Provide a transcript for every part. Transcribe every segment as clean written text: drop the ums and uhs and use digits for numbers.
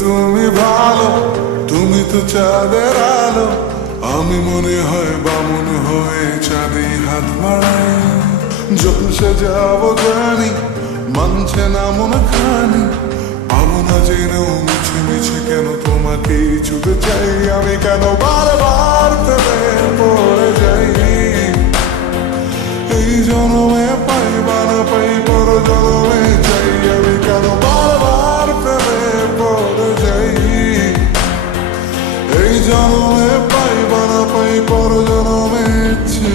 তুমি ভালো, তুমি তো চাঁদের আলো। আমি মনে হয় বামুন হয়ে চাঁদে হাত বাড়াই। জলসে যাবো জানি, মানছে না মন খানি। পাবো না জেনেও মিছে মিছে কেন তোমাকে ছুতে চাই। আমি কেন বারবার প্রেমে পড়ে যাই। এই জন্মে পাই বা না পাই, পর জন্মে চাই। আমি কেন বারবার প্রেমে পড়ে যাই। এই জন্মে পাই বা না পাই, পর জন্মে চাই।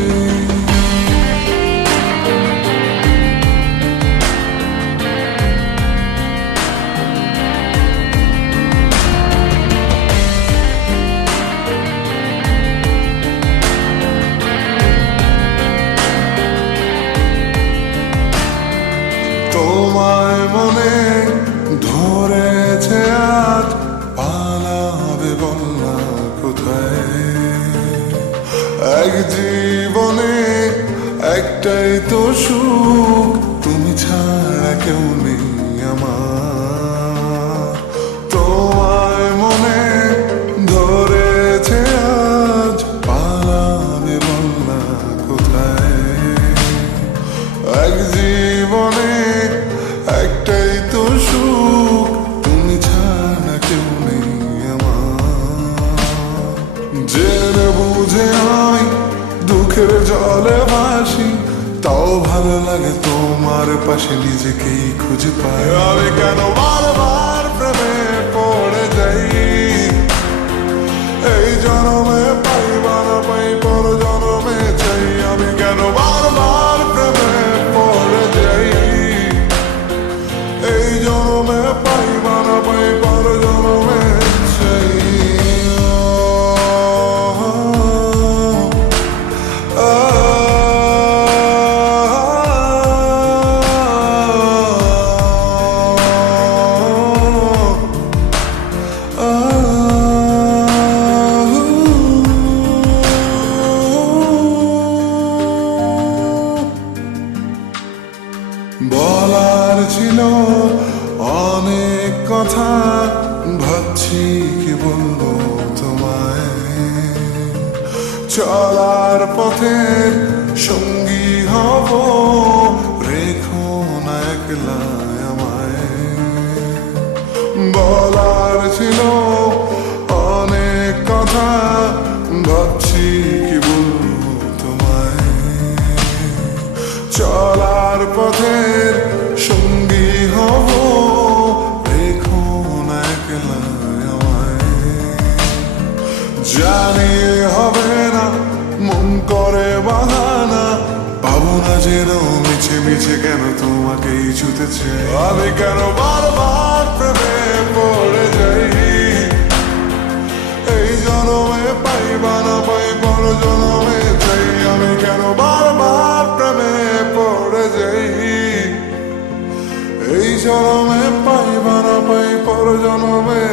তোমায় মনে ধরেছে আজ, পালাবে বলনা কোথায়। এক জীবনে একটাই তো সুখ, তুমি ছাড়া কেউ নেই আমার। তোমায় মনে ধরেছে আজ, পালাবে বলনা কোথায়। এক জীবনে একটাই তো সুখ, তুমি ছাড়া কেউ নেই আমার। জেনে বুঝে আমি দুঃখের জলে ভাসি, তাও ভালো লাগে তোমার পাশে নিজেকেই খুঁজে পাই। আমি কেন বারবার প্রেমে পড়ে যাই। এই জন্মে পাই বা না পাই, পর জন্মে চাই। আমি কেন বারবার প্রেমে পড়ে যাই। এই জন্মে পাই বা না পাই, পর জন্মে চাই। বলার ছিল অনেক কথা, ভাবছি কি বলবো তোমায়। চলার পথের সঙ্গী হব, রেখো না একলা আমায়। বলার ছিল অনেক কথা, ভাবছি কি বলবো তোমায়। চলার পথের সঙ্গী হব, রেখো না একলা আমায়। জানি হবে না, মন করে বাহানা। পাবো না যেন মিছে মিছে কেন তোমাকেই ছুতে চাই। আমি কেন বারবার প্রেমে পড়ে যাই। এই জন্মে পাই বা না পাই, পর জন্মে চাই। আমি কেন বারবার প্রেমে পড়ে যাই। এই জন্মে পাই বা না পাই, পর জন্মে